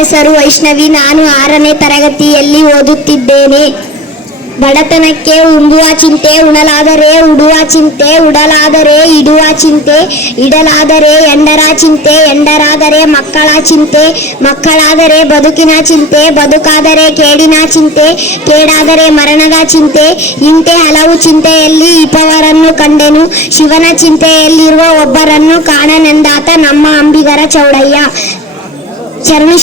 ಹೆಸರು ವೈಷ್ಣವಿ. ನಾನು 6ನೇ ತರಗತಿಯಲ್ಲಿ ಓದುತ್ತಿದ್ದೇನೆ. ಬಡತನಕ್ಕೆ ಉಂಬುವ ಚಿಂತೆ, ಉಣಲಾದರೆ ಉಡುವ ಚಿಂತೆ, ಉಡಲಾದರೆ ಇಡುವ ಚಿಂತೆ, ಇಡಲಾದರೆ ಎಂಡರ ಚಿಂತೆ, ಎಂಡರಾದರೆ ಮಕ್ಕಳ ಚಿಂತೆ, ಮಕ್ಕಳಾದರೆ ಬದುಕಿನ ಚಿಂತೆ, ಬದುಕಾದರೆ ಕೇಡಿನ ಚಿಂತೆ, ಕೇಡಾದರೆ ಮರಣದ ಚಿಂತೆ. ಇಂತೆ ಹಲವು ಚಿಂತೆಯಲ್ಲಿ ಇಪ್ಪವರನ್ನು ಕಂಡೆನು, ಶಿವನ ಚಿಂತೆಯಲ್ಲಿರುವ ಒಬ್ಬರನ್ನು ಕಾಣನೆಂದಾತ ನಮ್ಮ ಅಂಬಿಗರ ಚೌಡಯ್ಯ.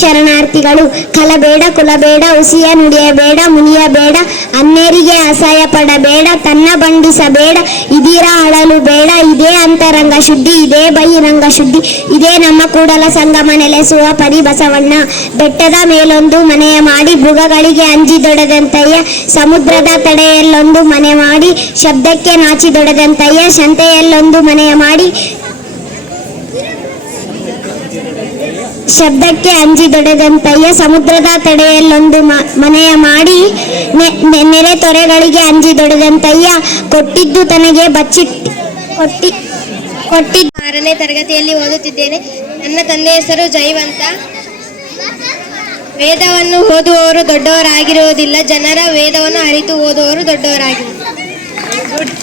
ಶರಣಾರ್ಥಿಗಳು. ಕಲಬೇಡ ಕುಲಬೇಡ, ಹುಸಿಯ ನುಡಿಯಬೇಡ, ಮುನಿಯಬೇಡ, ಅನ್ನೇರಿಗೆ ಅಸಹ್ಯ ಪಡಬೇಡ, ತನ್ನ ಬಂಡಿಸಬೇಡ, ಇದೀರ ಅಳಲು ಬೇಡ. ಇದೇ ಅಂತರಂಗ ಶುದ್ಧಿ, ಇದೇ ಬಹಿರಂಗ ಶುದ್ಧಿ, ಇದೇ ನಮ್ಮ ಕೂಡಲ ಸಂಗಮ ನೆಲೆಸುವ ಪರಿ ಬಸವಣ್ಣ. ಬೆಟ್ಟದ ಮೇಲೊಂದು ಮನೆಯ ಮಾಡಿ ಮೃಗಗಳಿಗೆ ಅಂಜಿದೊಡೆದಂತಯ್ಯ, ಸಮುದ್ರದ ತಡೆಯಲ್ಲೊಂದು ಮನೆ ಮಾಡಿ ಶಬ್ದಕ್ಕೆ ನಾಚಿದೊಡೆದಂತಯ್ಯ, ಶಂತೆಯಲ್ಲೊಂದು ಮನೆಯ ಮಾಡಿ ಶಬ್ದಕ್ಕೆ ಅಂಜಿದೊಡೆದಂತಯ್ಯ, ಸಮುದ್ರದ ತಡೆಯಲ್ಲೊಂದು ಮನೆಯ ಮಾಡಿ ನೆರೆ ತೊರೆಗಳಿಗೆ ಅಂಜಿದೊಡೆದಂತಯ್ಯ, ಕೊಟ್ಟಿದ್ದು ತನಗೆ ಕೊಟ್ಟಿದ್ದು. 6ನೇ ತರಗತಿಯಲ್ಲಿ ಓದುತ್ತಿದ್ದೇನೆ. ನನ್ನ ತಂದೆ ಹೆಸರು ಜೈವಂತ. ವೇದವನ್ನು ಓದುವವರು ದೊಡ್ಡವರಾಗಿರುವುದಿಲ್ಲ, ಜನರ ವೇದವನ್ನು ಅರಿತು ಓದುವವರು ದೊಡ್ಡವರಾಗಿರುವುದು.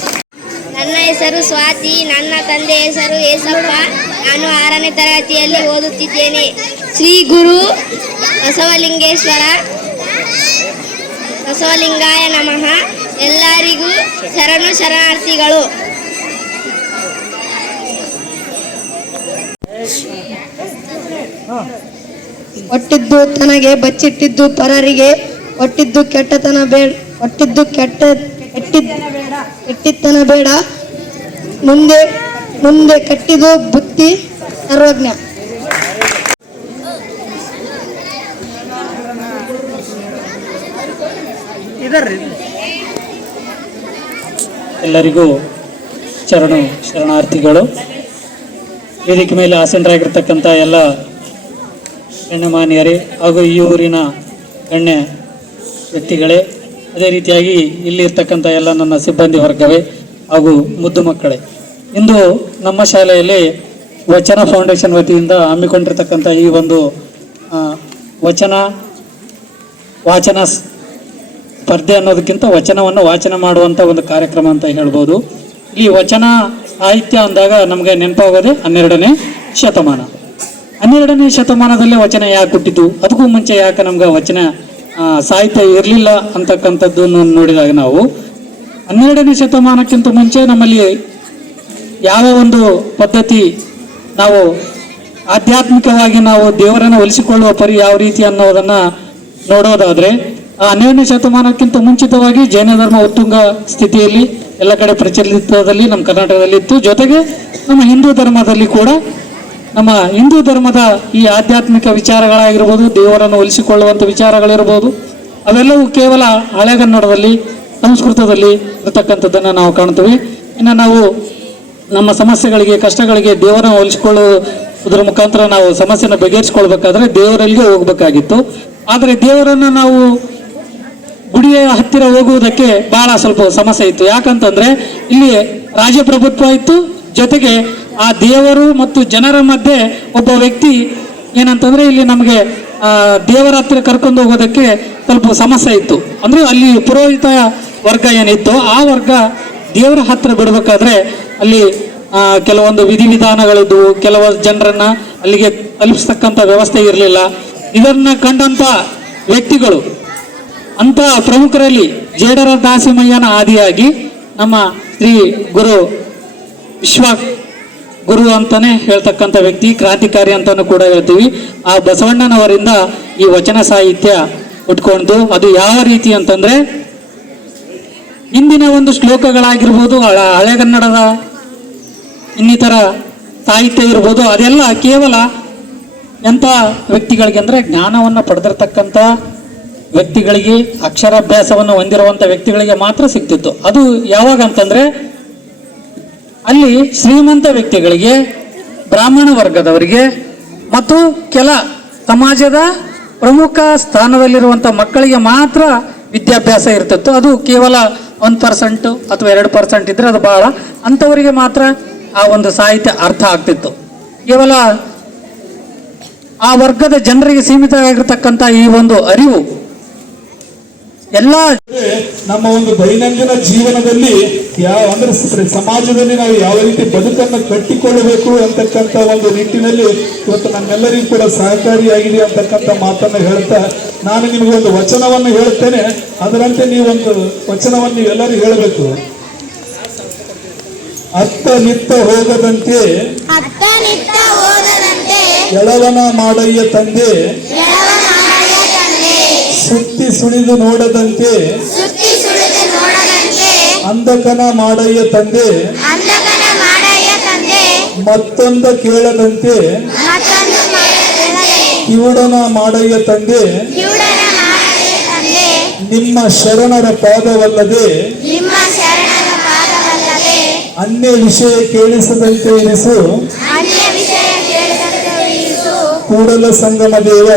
ನನ್ನ ಹೆಸರು ಸ್ವಾತಿ. ನನ್ನ ತಂದೆ ಹೆಸರು ಏಸಪ್ಪ. ನಾನು 6ನೇ ತರಗತಿಯಲ್ಲಿ ಓದುತ್ತಿದ್ದೇನೆ. ಶ್ರೀ ಗುರು ಬಸವಲಿಂಗಾಯ ನಮಃ. ಎಲ್ಲರಿಗೂ ಶರಣಾರ್ಥಿಗಳು. ಒಟ್ಟಿದ್ದು ತನಗೆ ಬಚ್ಚಿಟ್ಟಿದ್ದು ಪರರಿಗೆ, ಒಟ್ಟಿದ್ದು ಕೆಟ್ಟತನ ಬೇಡ, ಕೆಟ್ಟಿತನ ಬೇಡ, ಮುಂದೆ ಕಟ್ಟಿದು ಬುದ್ಧಿ ಸರ್ವಜ್ಞ. ಎಲ್ಲರಿಗೂ ಶರಣಾರ್ಥಿಗಳು. ವೇದಿಕೆ ಮೇಲೆ ಆಸೀನರಾಗಿರ್ತಕ್ಕಂಥ ಎಲ್ಲ ಗಣ್ಯಮಾನ್ಯರೇ ಹಾಗೂ ಈ ಊರಿನ ಗಣ್ಯ ವ್ಯಕ್ತಿಗಳೇ, ಅದೇ ರೀತಿಯಾಗಿ ಇಲ್ಲಿರ್ತಕ್ಕಂಥ ಎಲ್ಲ ನನ್ನ ಸಿಬ್ಬಂದಿ ವರ್ಗವೇ ಹಾಗೂ ಮುದ್ದು ಮಕ್ಕಳೇ, ಇಂದು ನಮ್ಮ ಶಾಲೆಯಲ್ಲಿ ವಚನ ಫೌಂಡೇಶನ್ ವತಿಯಿಂದ ಹಮ್ಮಿಕೊಂಡಿರ್ತಕ್ಕಂಥ ಈ ಒಂದು ವಾಚನ ಸ್ಪರ್ಧೆ ಅನ್ನೋದಕ್ಕಿಂತ ವಚನವನ್ನು ವಾಚನ ಮಾಡುವಂಥ ಒಂದು ಕಾರ್ಯಕ್ರಮ ಅಂತ ಹೇಳ್ಬೋದು. ಈ ವಚನ ಸಾಹಿತ್ಯ ಅಂದಾಗ ನಮಗೆ ನೆನಪಾಗೋದೆ 12ನೇ ಶತಮಾನ. 12ನೇ ಶತಮಾನದಲ್ಲೇ ವಚನ ಯಾಕೆ ಹುಟ್ಟಿತು, ಅದಕ್ಕೂ ಮುಂಚೆ ಯಾಕೆ ನಮ್ಗೆ ವಚನ ಸಾಹಿತ್ಯ ಇರಲಿಲ್ಲ ಅಂತಕ್ಕಂಥದ್ದನ್ನು ನೋಡಿದಾಗ ನಾವು 12ನೇ ಶತಮಾನಕ್ಕಿಂತ ಮುಂಚೆ ನಮ್ಮಲ್ಲಿ ಯಾವ ಒಂದು ಪದ್ಧತಿ, ನಾವು ಆಧ್ಯಾತ್ಮಿಕವಾಗಿ ನಾವು ದೇವರನ್ನು ಒಲಿಸಿಕೊಳ್ಳುವ ಪರಿ ಯಾವ ರೀತಿ ಅನ್ನೋದನ್ನು ನೋಡೋದಾದರೆ 12ನೇ ಶತಮಾನಕ್ಕಿಂತ ಮುಂಚಿತವಾಗಿ ಜೈನ ಧರ್ಮ ಉತ್ತುಂಗ ಸ್ಥಿತಿಯಲ್ಲಿ ಎಲ್ಲ ಕಡೆ ಪ್ರಚಲಿತದಲ್ಲಿ ನಮ್ಮ ಕರ್ನಾಟಕದಲ್ಲಿ ಇತ್ತು. ಜೊತೆಗೆ ನಮ್ಮ ಹಿಂದೂ ಧರ್ಮದಲ್ಲಿ ಕೂಡ, ನಮ್ಮ ಹಿಂದೂ ಧರ್ಮದ ಈ ಆಧ್ಯಾತ್ಮಿಕ ವಿಚಾರಗಳಾಗಿರ್ಬೋದು, ದೇವರನ್ನು ಒಲಿಸಿಕೊಳ್ಳುವಂಥ ವಿಚಾರಗಳಿರ್ಬೋದು, ಅವೆಲ್ಲವೂ ಕೇವಲ ಹಳೆಗನ್ನಡದಲ್ಲಿ ಸಂಸ್ಕೃತದಲ್ಲಿ ಇರತಕ್ಕಂಥದ್ದನ್ನು ನಾವು ಕಾಣ್ತೀವಿ. ಇನ್ನು ನಾವು ನಮ್ಮ ಸಮಸ್ಯೆಗಳಿಗೆ, ಕಷ್ಟಗಳಿಗೆ ದೇವರನ್ನು ಹೋಲಿಸಿಕೊಳ್ಳುವುದರ ಮುಖಾಂತರ ನಾವು ಸಮಸ್ಯೆನ ಬಗೆಹರಿಸ್ಕೊಳ್ಬೇಕಾದ್ರೆ ದೇವರಲ್ಲಿಗೆ ಹೋಗ್ಬೇಕಾಗಿತ್ತು. ಆದರೆ ದೇವರನ್ನು ನಾವು ಗುಡಿಯ ಹತ್ತಿರ ಹೋಗುವುದಕ್ಕೆ ಬಹಳ ಸ್ವಲ್ಪ ಸಮಸ್ಯೆ ಇತ್ತು. ಯಾಕಂತಂದ್ರೆ ಇಲ್ಲಿ ರಾಜಪ್ರಭುತ್ವ ಇತ್ತು, ಜೊತೆಗೆ ಆ ದೇವರು ಮತ್ತು ಜನರ ಮಧ್ಯೆ ಒಬ್ಬ ವ್ಯಕ್ತಿ ಏನಂತಂದ್ರೆ ಇಲ್ಲಿ ನಮಗೆ ದೇವರ ಹತ್ತಿರ ಕರ್ಕೊಂಡು ಹೋಗೋದಕ್ಕೆ ಸ್ವಲ್ಪ ಸಮಸ್ಯೆ ಇತ್ತು. ಅಂದ್ರೆ ಅಲ್ಲಿ ಪುರೋಹಿತ ವರ್ಗ ಏನಿತ್ತು, ಆ ವರ್ಗ ದೇವರ ಹತ್ತಿರ ಬಿಡಬೇಕಾದ್ರೆ ಅಲ್ಲಿ ಕೆಲವೊಂದು ವಿಧಿವಿಧಾನಗಳಿದ್ವು, ಕೆಲವು ಜನರನ್ನ ಅಲ್ಲಿಗೆ ತಲುಪಿಸ್ತಕ್ಕಂಥ ವ್ಯವಸ್ಥೆ ಇರಲಿಲ್ಲ. ಇದನ್ನ ಕಂಡಂತ ವ್ಯಕ್ತಿಗಳು, ಅಂತ ಪ್ರಮುಖರಲ್ಲಿ ಜೇಡರ ದಾಸಿಮಯ್ಯನ ಆದಿಯಾಗಿ ನಮ್ಮ ಶ್ರೀ ಗುರು ಗುರು ಅಂತಾನೆ ಹೇಳ್ತಕ್ಕಂಥ ವ್ಯಕ್ತಿ, ಕ್ರಾಂತಿಕಾರಿ ಅಂತಾನು ಕೂಡ ಹೇಳ್ತೀವಿ. ಆ ಬಸವಣ್ಣನವರಿಂದ ಈ ವಚನ ಸಾಹಿತ್ಯ ಉಟ್ಕೊಂಡು, ಅದು ಯಾವ ರೀತಿ ಅಂತಂದ್ರೆ ಇಂದಿನ ಒಂದು ಶ್ಲೋಕಗಳಾಗಿರ್ಬೋದು, ಹಳೆಗನ್ನಡದ ಇನ್ನಿತರ ಸಾಹಿತ್ಯ ಇರ್ಬೋದು, ಅದೆಲ್ಲ ಕೇವಲ ಎಂಥ ವ್ಯಕ್ತಿಗಳಿಗೆ ಅಂದರೆ ಜ್ಞಾನವನ್ನು ಪಡೆದಿರ್ತಕ್ಕಂಥ ವ್ಯಕ್ತಿಗಳಿಗೆ, ಅಕ್ಷರಾಭ್ಯಾಸವನ್ನು ಹೊಂದಿರುವಂಥ ವ್ಯಕ್ತಿಗಳಿಗೆ ಮಾತ್ರ ಸಿಗ್ತಿತ್ತು. ಅದು ಯಾವಾಗ ಅಂತಂದ್ರೆ ಅಲ್ಲಿ ಶ್ರೀಮಂತ ವ್ಯಕ್ತಿಗಳಿಗೆ, ಬ್ರಾಹ್ಮಣ ವರ್ಗದವರಿಗೆ ಮತ್ತು ಕೆಲ ಸಮಾಜದ ಪ್ರಮುಖ ಸ್ಥಾನದಲ್ಲಿರುವಂಥ ಮಕ್ಕಳಿಗೆ ಮಾತ್ರ ವಿದ್ಯಾಭ್ಯಾಸ ಇರ್ತಿತ್ತು. ಅದು ಕೇವಲ 1% ಅಥವಾ 2% ಇದ್ರೆ ಅದು ಬಹಳ, ಅಂಥವರಿಗೆ ಮಾತ್ರ ಆ ಒಂದು ಸಾಹಿತ್ಯ ಅರ್ಥ ಆಗ್ತಿತ್ತು. ಕೇವಲ ಆ ವರ್ಗದ ಜನರಿಗೆ ಸೀಮಿತವಾಗಿರ್ತಕ್ಕಂಥ ಈ ಒಂದು ಅರಿವು ಎಲ್ಲ ನಮ್ಮ ಒಂದು ದೈನಂದಿನ ಜೀವನದಲ್ಲಿ ಅಂದ್ರೆ ಸಮಾಜದಲ್ಲಿ ನಾವು ಯಾವ ರೀತಿ ಬದುಕನ್ನು ಕಟ್ಟಿಕೊಳ್ಳಬೇಕು ಅಂತಕ್ಕಂಥ ಒಂದು ನಿಟ್ಟಿನಲ್ಲಿ ಇವತ್ತು ನಮ್ಮೆಲ್ಲರಿಗೂ ಕೂಡ ಸಹಕಾರಿಯಾಗಿದೆ ಅಂತಕ್ಕಂಥ ಮಾತನ್ನು ಹೇಳ್ತಾ ನಾನು ನಿಮಗೆ ಒಂದು ವಚನವನ್ನು ಹೇಳ್ತೇನೆ, ಅದರಂತೆ ನೀವೊಂದು ವಚನವನ್ನು ನೀವೆಲ್ಲರೂ ಹೇಳಬೇಕು. ಅತ್ತ ನಿತ್ತ ಹೋಗದಂತೆ ಎಳವನ ಮಾಡಯ್ಯ ತಂದೆ, ಸುತ್ತಿ ಸುಳಿದು ನೋಡದಂತೆ ಅಂಧಕನ ಮಾಡಯ್ಯ ತಂದೆ, ಮತ್ತೊಂದ ಕೇಳದಂತೆ ಕಿವುಡನ ಮಾಡಯ್ಯ ತಂದೆ, ನಿಮ್ಮ ಶರಣರ ಪಾದವಲ್ಲದೆ ಅನ್ಯ ವಿಷಯ ಕೇಳಿಸದಂತೆ ಇರಿಸು ಕೂಡಲ ಸಂಗಮ ದೇವ.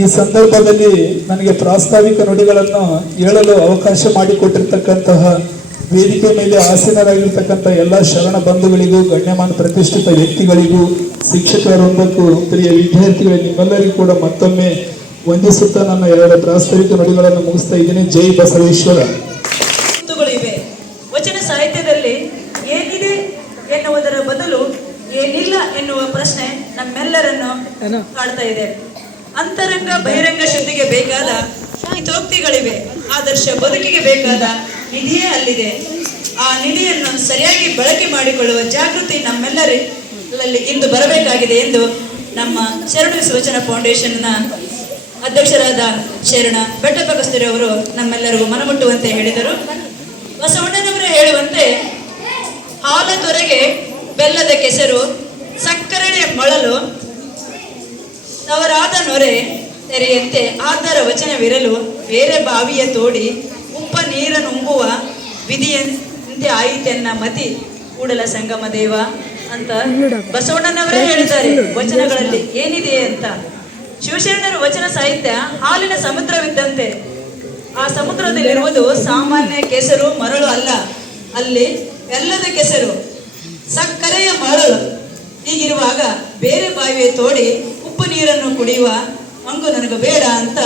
ಈ ಸಂದರ್ಭದಲ್ಲಿ ನನಗೆ ಪ್ರಾಸ್ತಾವಿಕ ನುಡಿಗಳನ್ನು ಹೇಳಲು ಅವಕಾಶ ಮಾಡಿಕೊಟ್ಟಿರ್ತಕ್ಕಂತಹ ವೇದಿಕೆ ಮೇಲೆ ಆಸೀನರಾಗಿರ್ತಕ್ಕಂಥ ಎಲ್ಲ ಶರಣ ಬಂಧುಗಳಿಗೂ, ಗಣ್ಯಮಾನ ಪ್ರತಿಷ್ಠಿತ ವ್ಯಕ್ತಿಗಳಿಗೂ, ಶಿಕ್ಷಕರ ವೃಂದಕ್ಕೂ, ಪ್ರಿಯ ವಿದ್ಯಾರ್ಥಿಗಳಿಗೆ ನಿಮ್ಮೆಲ್ಲರಿಗೂ ಕೂಡ ಮತ್ತೊಮ್ಮೆ ವಂದಿಸುತ್ತಾ ನನ್ನ ಎರಡು ಪ್ರಾಸ್ತಾವಿಕ ನುಡಿಗಳನ್ನು ಮುಗಿಸ್ತಾ ಇದ್ದೀನಿ. ಜೈ ಬಸವೇಶ್ವರ. ಇವೆ ವಚನ ಸಾಹಿತ್ಯದಲ್ಲಿ ಏನಿದೆ ಎನ್ನುವುದರ ಬದಲು ಏನಿಲ್ಲ ಎನ್ನುವ ಪ್ರಶ್ನೆ ನಮ್ಮೆಲ್ಲರನ್ನು ಕಾಡ್ತಾ ಇದೆ. ಅಂತರಂಗ ಬಹಿರಂಗ ಶುದ್ಧಿಗೆ ಬೇಕಾದ ಹಿತೋಕ್ತಿಗಳಿವೆ, ಆದರ್ಶ ಬದುಕಿಗೆ ಬೇಕಾದ ನಿಧಿಯೇ ಅಲ್ಲಿದೆ. ಆ ನಿಧಿಯನ್ನು ಸರಿಯಾಗಿ ಬಳಕೆ ಮಾಡಿಕೊಳ್ಳುವ ಜಾಗೃತಿ ನಮ್ಮೆಲ್ಲರಲ್ಲಿ ಇಂದು ಬರಬೇಕಾಗಿದೆ ಎಂದು ನಮ್ಮ ಶರಣ ವಿಶ್ವವಚನ ಫೌಂಡೇಶನ್ನ ಅಧ್ಯಕ್ಷರಾದ ಶರಣ ಬೆಟ್ಟಪ್ಪ ಕಸ್ತೂರಿ ಅವರು ನಮ್ಮೆಲ್ಲರಿಗೂ ಮನಮುಟ್ಟುವಂತೆ ಹೇಳಿದರು. ಬಸವಣ್ಣನವರೇ ಹೇಳುವಂತೆ ಹಾಲ ದೊರೆಗೆ ಬೆಲ್ಲದ ಕೆಸರು, ಸಕ್ಕರೆಯ ಮೊಳಲು, ತವರಾದ ನೊರೆ ತೆರೆಯಂತೆ ಆದರ ವಚನವಿರಲು ಬೇರೆ ಬಾವಿಯ ತೋಡಿ ಉಪ್ಪ ನೀರನುಂಬುವ ವಿಧಿಯಂತೆ ಆಯಿತೆನ್ನ ಮತಿ ಕೂಡಲ ಸಂಗಮ ದೇವ ಅಂತ ಬಸವಣ್ಣನವರೇ ಹೇಳಿದ್ದಾರೆ. ವಚನಗಳಲ್ಲಿ ಏನಿದೆ ಅಂತ. ಶಿವಶರಣರ ವಚನ ಸಾಹಿತ್ಯ ಹಾಲಿನ ಸಮುದ್ರವಿದ್ದಂತೆ. ಆ ಸಮುದ್ರದಲ್ಲಿರುವುದು ಸಾಮಾನ್ಯ ಕೆಸರು ಮರಳು ಅಲ್ಲ, ಅಲ್ಲಿ ಬೆಲ್ಲದ ಕೆಸರು, ಸಕ್ಕರೆಯ ಮರಳು. ಹೀಗಿರುವಾಗ ಬೇರೆ ಬಾವಿಯ ತೋಡಿ ಉಪ್ಪು ನೀರನ್ನು ಕುಡಿಯುವ ಹಂಗು ನನಗೆ ಬೇಡ ಅಂತ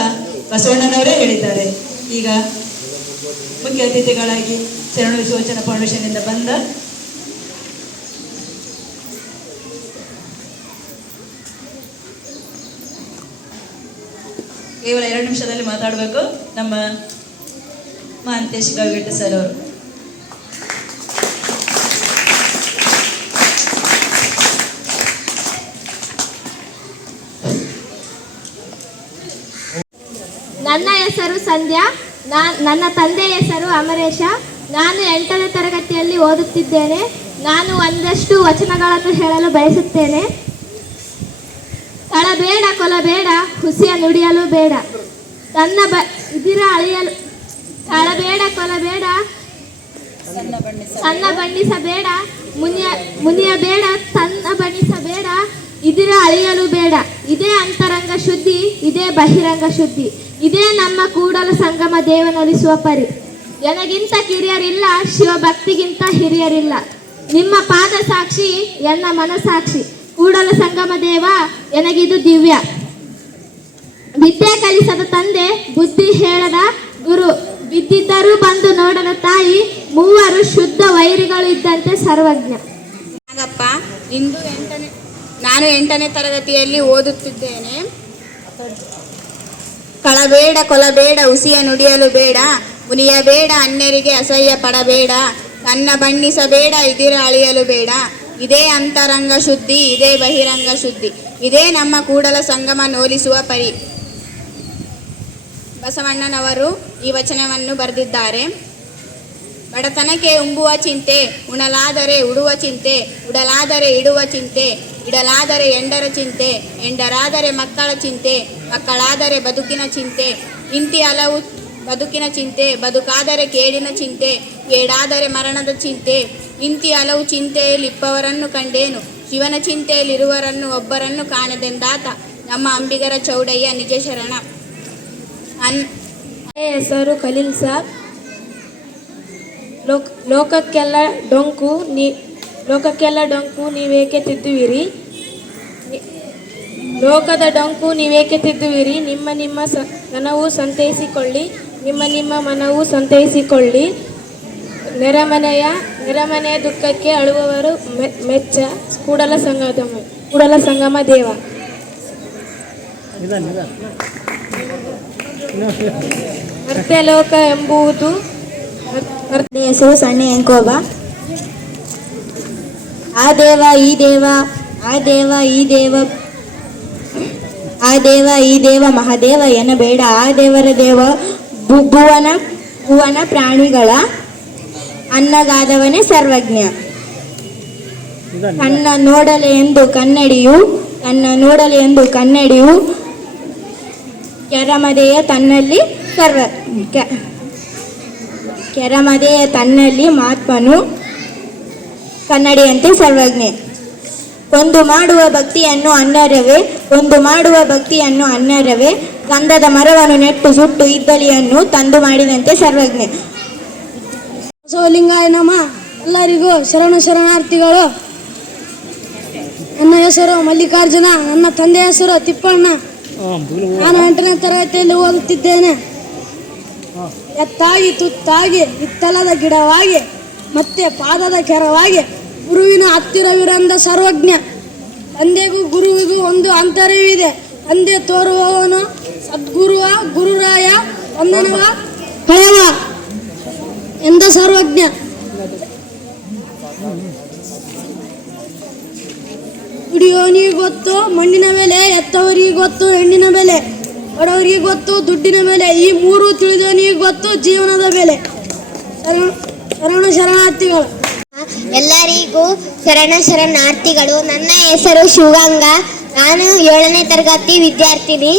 ಬಸವಣ್ಣನವರೇ ಹೇಳಿದ್ದಾರೆ. ಈಗ ಮುಖ್ಯ ಅತಿಥಿಗಳಾಗಿ ಶರಣ ವಿಶ್ವವಚನ ಫೌಂಡೇಶನ್ ಇಂದ ಬಂದ ಕೇವಲ 2 ನಿಮಿಷದಲ್ಲಿ ಮಾತಾಡಬೇಕು ನಮ್ಮ ಮಹಾಂತೇಶ್ ಗವಿಗಟ್ಟ ಸರ್ ಅವರು. ನನ್ನ ಹೆಸರು ಸಂಧ್ಯಾ. ನನ್ನ ತಂದೆಯ ಹೆಸರು ಅಮರೇಶ. ನಾನು 8ನೇ ತರಗತಿಯಲ್ಲಿ ಓದುತ್ತಿದ್ದೇನೆ. ನಾನು ಒಂದಷ್ಟು ವಚನಗಳನ್ನು ಹೇಳಲು ಬಯಸುತ್ತೇನೆ. ಕಳಬೇಡ ಕೊಲಬೇಡ ಹುಸಿಯ ನುಡಿಯಲು ಬೇಡ, ತನ್ನ ಇದಿರ ಅಳಿಯಲು ಕಳಬೇಡ ಕೊಲಬೇಡ ಸಣ್ಣ ಬಣ್ಣಿಸಬೇಡ, ಮುನಿಯಬೇಡ ತನ್ನ ಬಣ್ಣಿಸಬೇಡ, ಇದಿರ ಅಳಿಯಲು ಬೇಡ. ಇದೇ ಅಂತರಂಗ ಶುದ್ಧಿ, ಇದೇ ಬಹಿರಂಗ ಶುದ್ಧಿ, ಇದೇ ನಮ್ಮ ಕೂಡಲ ಸಂಗಮ ದೇವನೊಲಿಸುವ ಪರಿ. ನನಗಿಂತ ಕಿರಿಯರಿಲ್ಲ, ಶಿವಭಕ್ತಿಗಿಂತ ಹಿರಿಯರಿಲ್ಲ. ನಿಮ್ಮ ಪಾದ ಸಾಕ್ಷಿ, ಎನ್ನ ಮನಸಾಕ್ಷಿ. ಕೂಡಲ ಸಂಗಮ ದೇವ ಎನಗಿದು ದಿವ್ಯ. ವಿದ್ಯೆ ಕಲಿಸದ ತಂದೆ, ಬುದ್ಧಿ ಹೇಳದ ಗುರು, ಬಿದ್ದಿದ್ದರೂ ಬಂದು ನೋಡದ ತಾಯಿ, ಮೂವರು ಶುದ್ಧ ವೈರಿಗಳು ಇದ್ದಂತೆ ಸರ್ವಜ್ಞ. ನಾಗಪ್ಪ. ನಾನು 8ನೇ ತರಗತಿಯಲ್ಲಿ ಓದುತ್ತಿದ್ದೇನೆ. ಕಳಬೇಡ ಕೊಲಬೇಡ ಹುಸಿಯ ನುಡಿಯಲು ಬೇಡ, ಮುನಿಯಬೇಡ ಅನ್ಯರಿಗೆ ಅಸಹ್ಯ ಪಡಬೇಡ, ತನ್ನ ಬಣ್ಣಿಸಬೇಡ ಇದಿರ ಅಳಿಯಲು ಬೇಡ. ಇದೇ ಅಂತರಂಗ ಶುದ್ಧಿ, ಇದೇ ಬಹಿರಂಗ ಶುದ್ಧಿ, ಇದೇ ನಮ್ಮ ಕೂಡಲ ಸಂಗಮ ನೋಲಿಸುವ ಪರಿ. ಬಸವಣ್ಣನವರು ಈ ವಚನವನ್ನು ಬರೆದಿದ್ದಾರೆ. ಬಡತನಕ್ಕೆ ಉಂಬುವ ಚಿಂತೆ, ಉಣಲಾದರೆ ಉಡುವ ಚಿಂತೆ, ಉಡಲಾದರೆ ಇಡುವ ಚಿಂತೆ, ಇಡಲಾದರೆ ಎಂಡರ ಚಿಂತೆ, ಎಂಡರಾದರೆ ಮಕ್ಕಳ ಚಿಂತೆ, ಮಕ್ಕಳಾದರೆ ಬದುಕಿನ ಚಿಂತೆ, ಇಂತಿ ಹಲವು ಬದುಕಿನ ಚಿಂತೆ, ಬದುಕಾದರೆ ಕೇಡಿನ ಚಿಂತೆ, ಕೇಡಾದರೆ ಮರಣದ ಚಿಂತೆ, ಇಂತಿ ಹಲವು ಚಿಂತೆಯಲ್ಲಿಪ್ಪವರನ್ನು ಕಂಡೇನು, ಶಿವನ ಚಿಂತೆಯಲ್ಲಿರುವರನ್ನು ಒಬ್ಬರನ್ನು ಕಾಣದೆಂದಾತ. ನಮ್ಮ ಅಂಬಿಗರ ಚೌಡಯ್ಯ ನಿಜ ಶರಣ. ಹೆಸರು ಖಲೀಲ್ ಸಾಬ್. ಲೋಕಕ್ಕೆಲ್ಲ ಡೊಂಕು ನೀವೇಕೆ ತಿದ್ದುವಿರಿ, ಲೋಕದ ಡೊಂಕು ನೀವೇಕೆ ತಿದ್ದುವಿರಿ, ನಿಮ್ಮ ನಿಮ್ಮ ಮನವು ಸಂತೈಸಿಕೊಳ್ಳಿ, ನಿಮ್ಮ ನಿಮ್ಮ ಮನವು ಸಂತೈಸಿಕೊಳ್ಳಿ. ನೆರೆಮನೆಯ ದುಃಖಕ್ಕೆ ಅಳುವವರು ಮೆಚ್ಚ, ಕೂಡಲ ಸಂಗಮ ದೇವ. ಮರ್ತ್ಯಲೋಕ ಎಂಬುದು ಹೆಸರು ಸಣ್ಣ ಎಂಕೋಬ. ಆ ದೇವ ಈ ದೇವ, ಆ ದೇವ ಈ ದೇವ, ಆ ದೇವ ಈ ದೇವ ಮಹಾದೇವ ಎನ್ನಬೇಡ. ಆ ದೇವರ ದೇವ ಭುವನ ಪ್ರಾಣಿಗಳ ಅನ್ನಗಾದವನೇ ಸರ್ವಜ್ಞ. ಕಣ್ಣ ನೋಡಲೆ ಎಂದು ಕನ್ನಡಿಯು ಕೆರಮದೆಯ ತನ್ನಲ್ಲಿ ಮಾತ್ಮನು ಕನ್ನಡಿಯಂತೆ ಸರ್ವಜ್ಞೆ. ಒಂದು ಮಾಡುವ ಭಕ್ತಿಯನ್ನು ಅನ್ಯರವೇ ಗಂಧದ ಮರವನ್ನು ನೆಟ್ಟು ಸುಟ್ಟು ಇದ್ದಲಿಯನ್ನು ತಂದು ಮಾಡಿದಂತೆ ಸರ್ವಜ್ಞೆ. ಬಸವಲಿಂಗಾಯ ನಮ. ಎಲ್ಲರಿಗೂ ಶರಣಾರ್ಥಿಗಳು. ನನ್ನ ಹೆಸರು ಮಲ್ಲಿಕಾರ್ಜುನ, ನನ್ನ ತಂದೆಯ ಹೆಸರು ತಿಪ್ಪಣ್ಣ. ನಾನು 8ನೇ ತರಗತಿಯಲ್ಲಿ ಓದುತ್ತಿದ್ದೇನೆ. ಎತ್ತಾಗಿ ತುತ್ತಾಗಿ ಹಿತ್ತಲದ ಗಿಡವಾಗಿ ಮತ್ತೆ ಪಾದದ ಕೆರವಾಗಿ ಗುರುವಿನ ಹತ್ತಿರವಿರಂದ ಸರ್ವಜ್ಞ. ತಂದೆಗೂ ಗುರುವಿಗೂ ಒಂದು ಅಂತರವಿದೆ. ತಂದೆ ತೋರುವವನು ಸದ್ಗುರುವ ಗುರುರಾಯ ವಂದನವ ಹಳೆವ ಎಂದ ಸರ್ವಜ್ಞ. ದುಡಿಯೋನಿಗೆ ಗೊತ್ತು ಮಣ್ಣಿನ ಬೆಲೆ, ಎತ್ತವರಿಗೆ ಗೊತ್ತು ಹೆಣ್ಣಿನ ಬೆಲೆ, ಬಡವರಿಗೆ ಗೊತ್ತು ದುಡ್ಡಿನ ಬೆಲೆ, ಈ ಮೂರು ತಿಳಿದವನಿಗೆ ಗೊತ್ತು ಜೀವನದ ಬೆಲೆ. ಶರಣಾರ್ಥಿಗಳು. ಎಲ್ಲರಿಗೂ ಶರಣಾರ್ಥಿಗಳು. ನನ್ನ ಹೆಸರು ಶಿವಗಂಗಾ. ನಾನು 7ನೇ ತರಗತಿ ವಿದ್ಯಾರ್ಥಿನಿ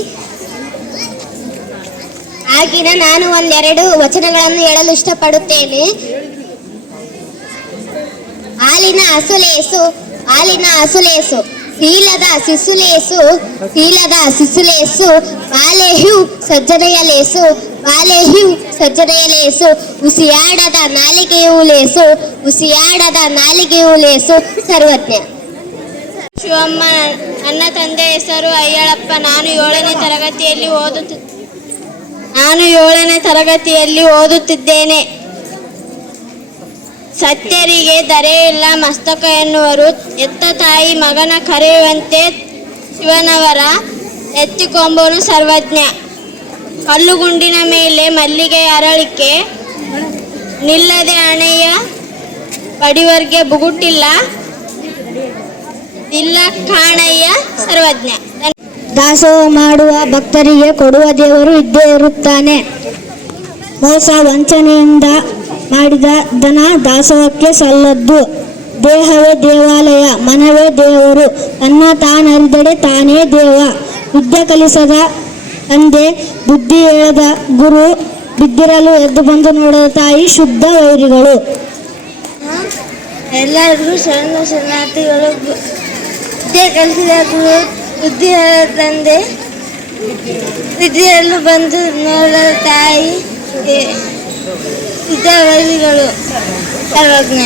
ಆಗಿನ ನಾನು ಒಂದೆರಡು ವಚನಗಳನ್ನು ಹೇಳಲು ಇಷ್ಟಪಡುತ್ತೇನೆ. ಹಾಲಿನ ಹಸುಲೇಸು ಶೀಲದ ಶಿಸುಲೇಸು ಬಾಲೆಹು ಸಜ್ಜನೆಯ ಲೇಸು ಉಸಿಯಾಡದ ನಾಲಿಗೆಯು ಲೇಸು ಸರ್ವಜ್ಞ. ಶಿವಮ್ಮ. ನನ್ನ ತಂದೆ ಹೆಸರು ಅಯ್ಯಳಪ್ಪ. ನಾನು 7ನೇ ತರಗತಿಯಲ್ಲಿ ಓದುತ್ತಿದ್ದೇನೆ. ಸತ್ಯರಿಗೆ ಧರೆಯಿಲ್ಲ ಮಸ್ತಕ ಎನ್ನುವರು, ಎತ್ತ ತಾಯಿ ಮಗನ ಕರೆಯುವಂತೆ ಶಿವನವರ ಎತ್ತಿಕೊಂಬನು ಸರ್ವಜ್ಞ. ಕಲ್ಲುಗುಂಡಿನ ಮೇಲೆ ಮಲ್ಲಿಗೆ ಅರಳಿಕೆ, ನಿಲ್ಲದೆ ಹಣೆಯ ಬಡಿವರ್ಗೆ ಬುಗುಟಿಲ್ಲ, ಇಲ್ಲ ಕಾಣಯ್ಯ ಸರ್ವಜ್ಞ. ದಾಸೋಹ ಮಾಡುವ ಭಕ್ತರಿಗೆ ಕೊಡುವ ದೇವರು ಇದ್ದೇ ಇರುತ್ತಾನೆ. ಮೋಸ ವಂಚನೆಯಿಂದ ಮಾಡಿದ ಧನ ದಾಸೋಹಕ್ಕೆ ಸಲ್ಲದ್ದು. ದೇಹವೇ ದೇವಾಲಯ, ಮನವೇ ದೇವರು, ತನ್ನ ತಾನರಿದಡೆ ತಾನೇ ದೇವ. ವಿದ್ಯೆ ಕಲಿಸದ ತಂದೆ, ಬುದ್ಧಿ ಹೇಳದ ಗುರು, ಬಿದ್ದಿರಲು ಎದ್ದು ಬಂದು ನೋಡದ ತಾಯಿ, ಶುದ್ಧ ವೈರಿಗಳು. ಎಲ್ಲರಿಗೂ ಶರಣಾರ್ಥಿಗಳು. ವಿದ್ಯೆ ಕಲಿಸಿದ ಗುರು, ಬುದ್ಧಿ ಹೇಳದ ತಂದೆ, ವಿದ್ಯೆಯಲ್ಲೂ ಬಂದು ನೋಡದ ತಾಯಿ, ಶುದ್ಧ ವೈರಿಗಳು ಸರ್ವಜ್ಞ.